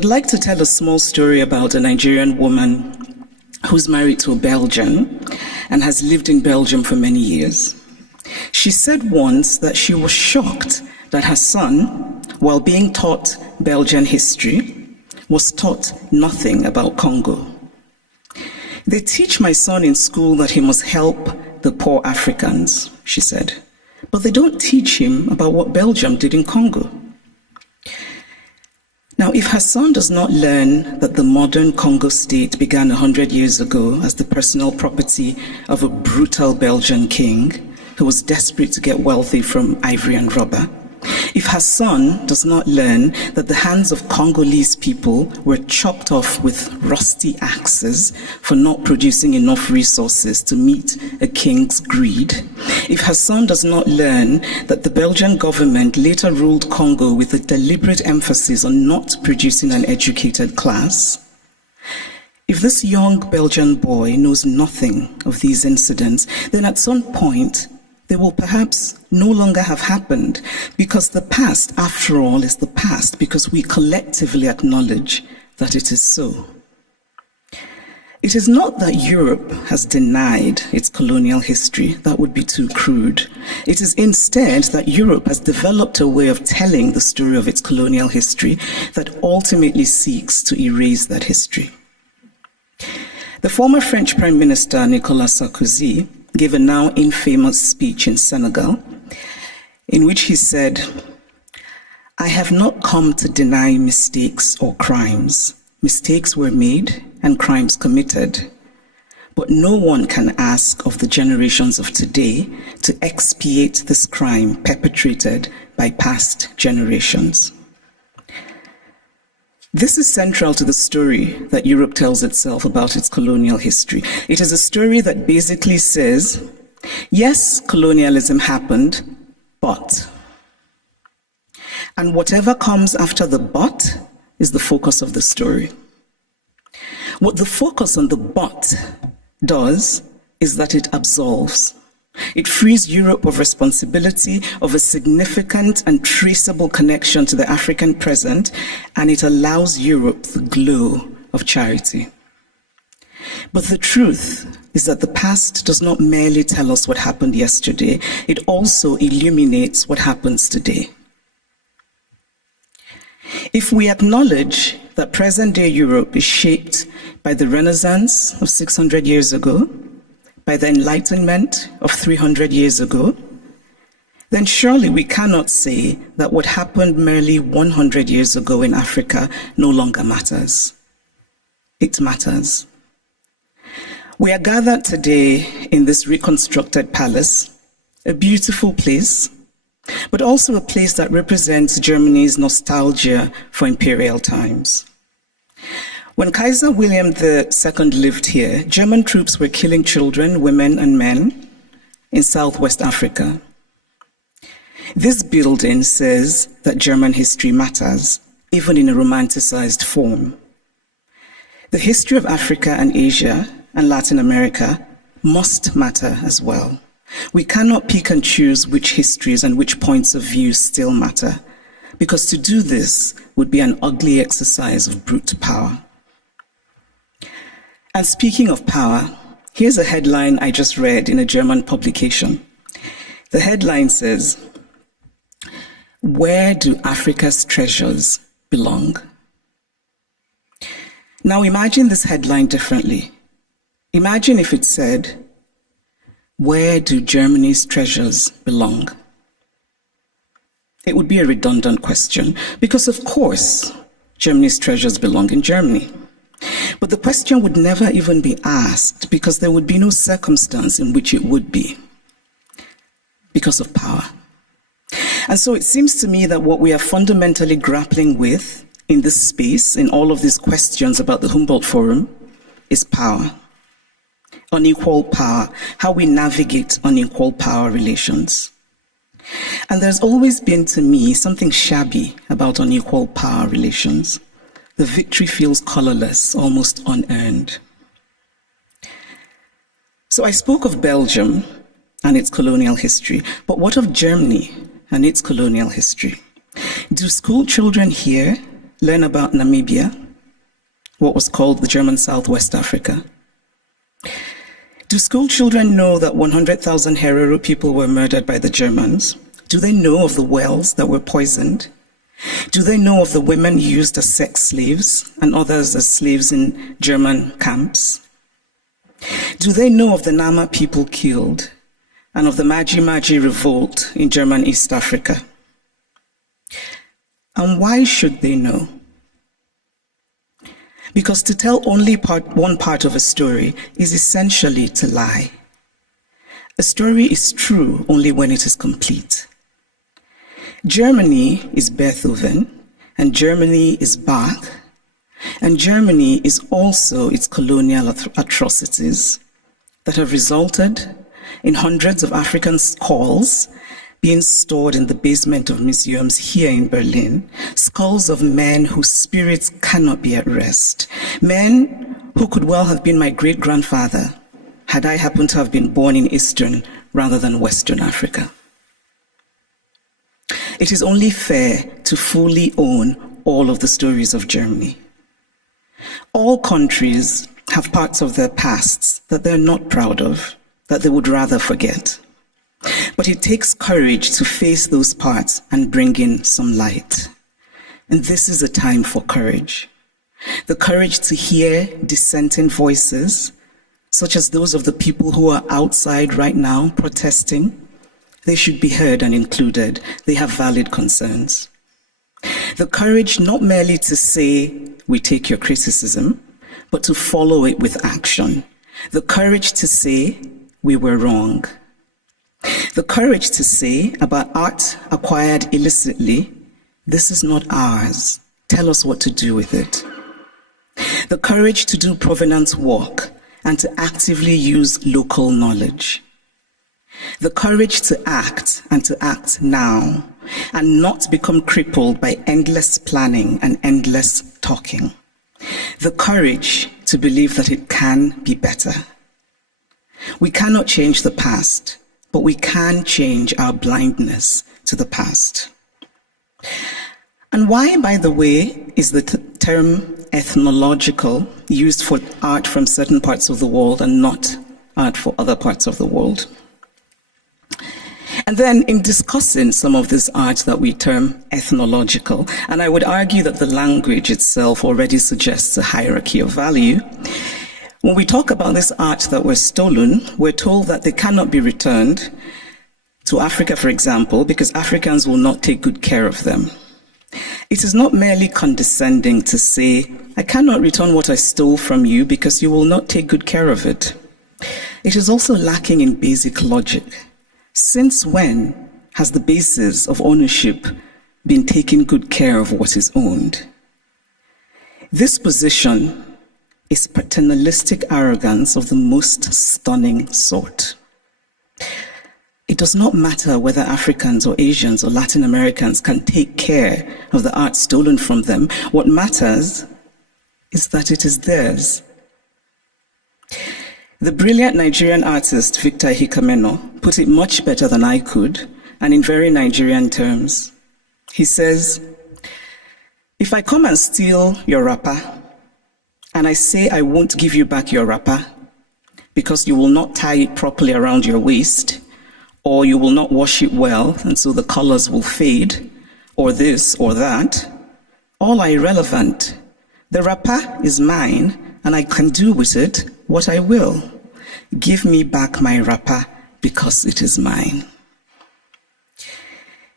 I'd like to tell a small story about a Nigerian woman who's married to a Belgian and has lived in Belgium for many years. She said once that she was shocked that her son, while being taught Belgian history, was taught nothing about Congo. They teach my son in school that he must help the poor Africans, she said, but they don't teach him about what Belgium did in Congo. Now, if her son does not learn that the modern Congo state began 100 years ago as the personal property of a brutal Belgian king who was desperate to get wealthy from ivory and rubber, if her son does not learn that the hands of Congolese people were chopped off with rusty axes for not producing enough resources to meet a king's greed, if her son does not learn that the Belgian government later ruled Congo with a deliberate emphasis on not producing an educated class, if this young Belgian boy knows nothing of these incidents, then at some point they will perhaps no longer have happened, because the past, after all, is the past, because we collectively acknowledge that it is so. It is not that Europe has denied its colonial history. That would be too crude. It is instead that Europe has developed a way of telling the story of its colonial history that ultimately seeks to erase that history. The former French Prime Minister, Nicolas Sarkozy, gave a now infamous speech in Senegal, in which he said, "I have not come to deny mistakes or crimes. Mistakes were made and crimes committed. But no one can ask of the generations of today to expiate this crime perpetrated by past generations." This is central to the story that Europe tells itself about its colonial history. It is a story that basically says, yes, colonialism happened, but. And whatever comes after the but is the focus of the story. What the focus on the but does is that it absolves. It frees Europe of responsibility, of a significant and traceable connection to the African present, and it allows Europe the glow of charity. But the truth is that the past does not merely tell us what happened yesterday, it also illuminates what happens today. If we acknowledge that present-day Europe is shaped by the Renaissance of 600 years ago, by the Enlightenment of 300 years ago, then surely we cannot say that what happened merely 100 years ago in Africa no longer matters. It matters. We are gathered today in this reconstructed palace, a beautiful place, but also a place that represents Germany's nostalgia for imperial times. When Kaiser William II lived here, German troops were killing children, women, and men in Southwest Africa. This building says that German history matters, even in a romanticized form. The history of Africa and Asia and Latin America must matter as well. We cannot pick and choose which histories and which points of view still matter, because to do this would be an ugly exercise of brute power. And speaking of power, here's a headline I just read in a German publication. The headline says, "Where do Africa's treasures belong?" Now imagine this headline differently. Imagine if it said, "Where do Germany's treasures belong?" It would be a redundant question, because of course, Germany's treasures belong in Germany. But the question would never even be asked, because there would be no circumstance in which it would be, because of power. And so it seems to me that what we are fundamentally grappling with in this space, in all of these questions about the Humboldt Forum, is power. Unequal power, how we navigate unequal power relations. And there's always been, to me, something shabby about unequal power relations. The victory feels colorless, almost unearned. So I spoke of Belgium and its colonial history, but what of Germany and its colonial history? Do school children here learn about Namibia, what was called the German Southwest Africa? Do school children know that 100,000 Herero people were murdered by the Germans? Do they know of the wells that were poisoned? Do they know of the women used as sex slaves and others as slaves in German camps? Do they know of the Nama people killed and of the Maji Maji revolt in German East Africa? And why should they know? Because to tell only one part of a story is essentially to lie. A story is true only when it is complete. Germany is Beethoven, and Germany is Bach, and Germany is also its colonial atrocities that have resulted in hundreds of African skulls being stored in the basement of museums here in Berlin, skulls of men whose spirits cannot be at rest, men who could well have been my great-grandfather had I happened to have been born in Eastern rather than Western Africa. It is only fair to fully own all of the stories of Germany. All countries have parts of their pasts that they're not proud of, that they would rather forget. But it takes courage to face those parts and bring in some light. And this is a time for courage. The courage to hear dissenting voices, such as those of the people who are outside right now protesting. They should be heard and included. They have valid concerns. The courage not merely to say, we take your criticism, but to follow it with action. The courage to say, we were wrong. The courage to say about art acquired illicitly, this is not ours. Tell us what to do with it. The courage to do provenance work and to actively use local knowledge. The courage to act and to act now and not become crippled by endless planning and endless talking. The courage to believe that it can be better. We cannot change the past, but we can change our blindness to the past. And why, by the way, is the term ethnological used for art from certain parts of the world and not art for other parts of the world? And then in discussing some of this art that we term ethnological, and I would argue that the language itself already suggests a hierarchy of value, when we talk about this art that were stolen, we're told that they cannot be returned to Africa, for example, because Africans will not take good care of them. It is not merely condescending to say, I cannot return what I stole from you because you will not take good care of it. It is also lacking in basic logic. Since when has the basis of ownership been taking good care of what is owned? This position is paternalistic arrogance of the most stunning sort. It does not matter whether Africans or Asians or Latin Americans can take care of the art stolen from them. What matters is that it is theirs. The brilliant Nigerian artist Victor Hikameno put it much better than I could, and in very Nigerian terms. He says, if I come and steal your wrapper, and I say I won't give you back your wrapper because you will not tie it properly around your waist, or you will not wash it well, and so the colors will fade, or this or that, all are irrelevant. The wrapper is mine, and I can do with it what I will. Give me back my wrapper because it is mine.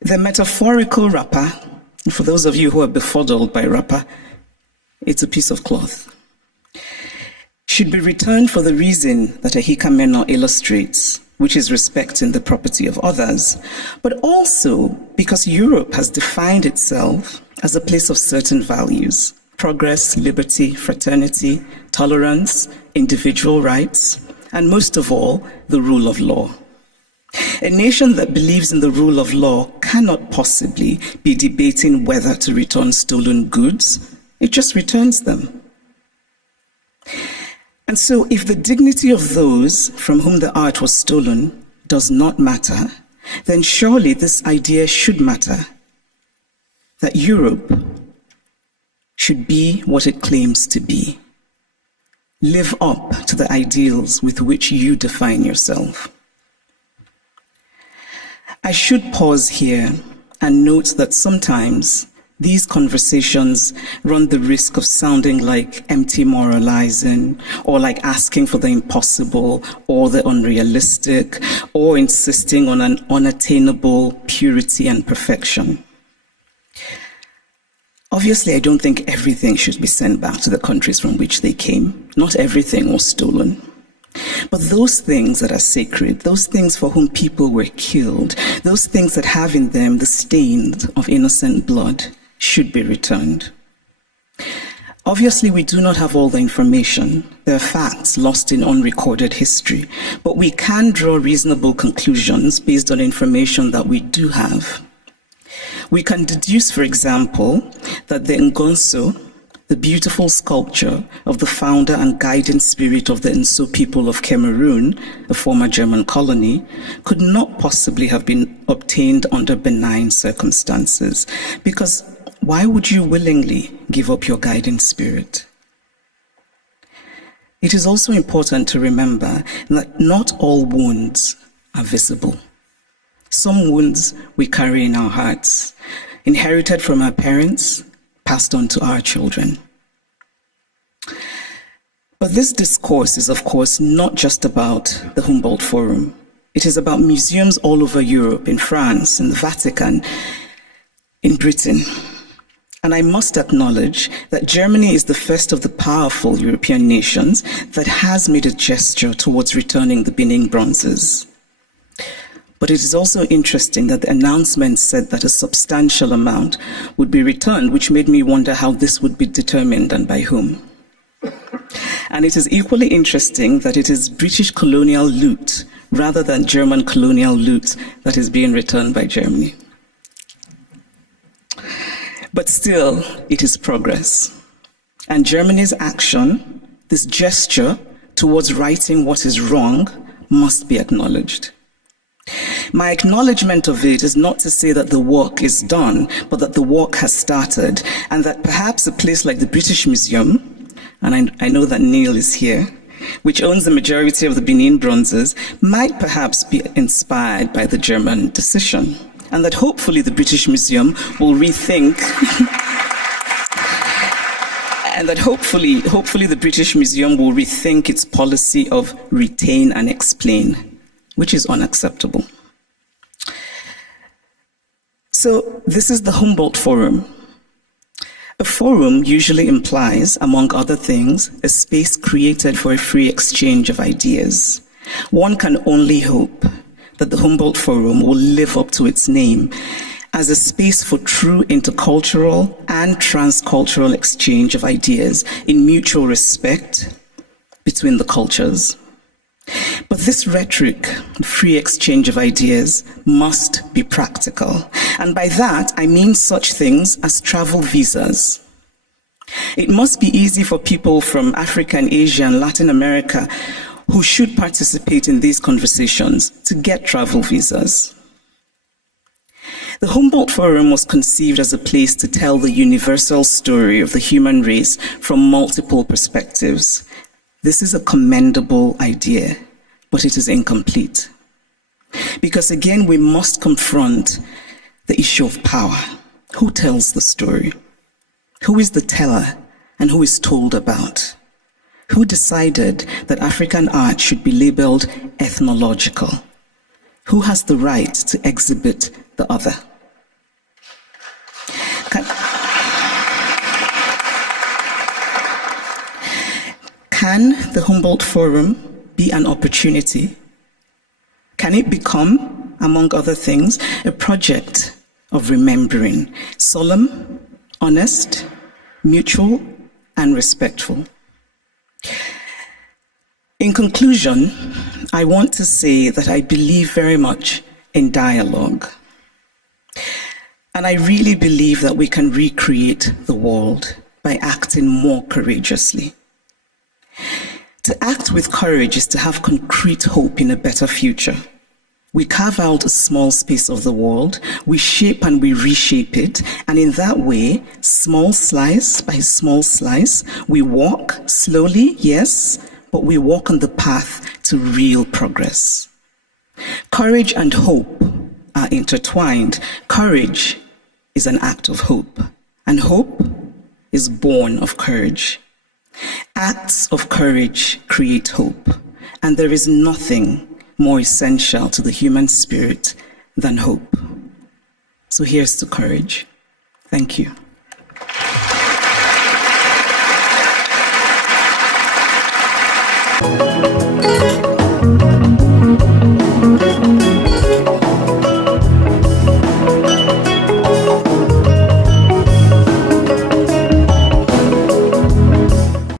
The metaphorical wrapper, for those of you who are befuddled by wrapper, it's a piece of cloth, should be returned for the reason that Hikameno illustrates, which is respecting the property of others, but also because Europe has defined itself as a place of certain values: progress, liberty, fraternity, tolerance, individual rights, and most of all, the rule of law. A nation that believes in the rule of law cannot possibly be debating whether to return stolen goods. It just returns them. And so if the dignity of those from whom the art was stolen does not matter, then surely this idea should matter, that Europe should be what it claims to be. Live up to the ideals with which you define yourself. I should pause here and note that sometimes these conversations run the risk of sounding like empty moralizing, or like asking for the impossible or the unrealistic, or insisting on an unattainable purity and perfection. Obviously, I don't think everything should be sent back to the countries from which they came. Not everything was stolen. But those things that are sacred, those things for whom people were killed, those things that have in them the stains of innocent blood, should be returned. Obviously, we do not have all the information. There are facts lost in unrecorded history, but we can draw reasonable conclusions based on information that we do have. We can deduce, for example, that the Ngonso, the beautiful sculpture of the founder and guiding spirit of the Nso people of Cameroon, a former German colony, could not possibly have been obtained under benign circumstances, because why would you willingly give up your guiding spirit? It is also important to remember that not all wounds are visible. Some wounds we carry in our hearts, inherited from our parents, passed on to our children. But this discourse is, of course, not just about the Humboldt Forum. It is about museums all over Europe, in France, in the Vatican, in Britain. And I must acknowledge that Germany is the first of the powerful European nations that has made a gesture towards returning the Benin bronzes. But it is also interesting that the announcement said that a substantial amount would be returned, which made me wonder how this would be determined and by whom. And it is equally interesting that it is British colonial loot rather than German colonial loot that is being returned by Germany. But still, it is progress. And Germany's action, this gesture towards righting what is wrong, must be acknowledged. My acknowledgement of it is not to say that the work is done, but that the work has started, and that perhaps a place like the British Museum, and I know that Neil is here, which owns the majority of the Benin bronzes, might perhaps be inspired by the German decision, and that hopefully the British Museum will rethink and that hopefully the British Museum will rethink its policy of retain and explain, which is unacceptable. So this is the Humboldt Forum. A forum usually implies, among other things, a space created for a free exchange of ideas. One can only hope that the Humboldt Forum will live up to its name as a space for true intercultural and transcultural exchange of ideas in mutual respect between the cultures. But this rhetoric, free exchange of ideas, must be practical. And by that, I mean such things as travel visas. It must be easy for people from Africa and Asia and Latin America who should participate in these conversations to get travel visas. The Humboldt Forum was conceived as a place to tell the universal story of the human race from multiple perspectives. This is a commendable idea, but it is incomplete. Because again, we must confront the issue of power. Who tells the story? Who is the teller and who is told about? Who decided that African art should be labeled ethnological? Who has the right to exhibit the other? Can the Humboldt Forum be an opportunity? Can it become, among other things, a project of remembering, solemn, honest, mutual, and respectful? In conclusion, I want to say that I believe very much in dialogue. And I really believe that we can recreate the world by acting more courageously. To act with courage is to have concrete hope in a better future. We carve out a small space of the world, we shape and we reshape it, and in that way, small slice by small slice, we walk slowly, yes, but we walk on the path to real progress. Courage and hope are intertwined. Courage is an act of hope, and hope is born of courage. Acts of courage create hope, and there is nothing more essential to the human spirit than hope. So here's to courage. Thank you.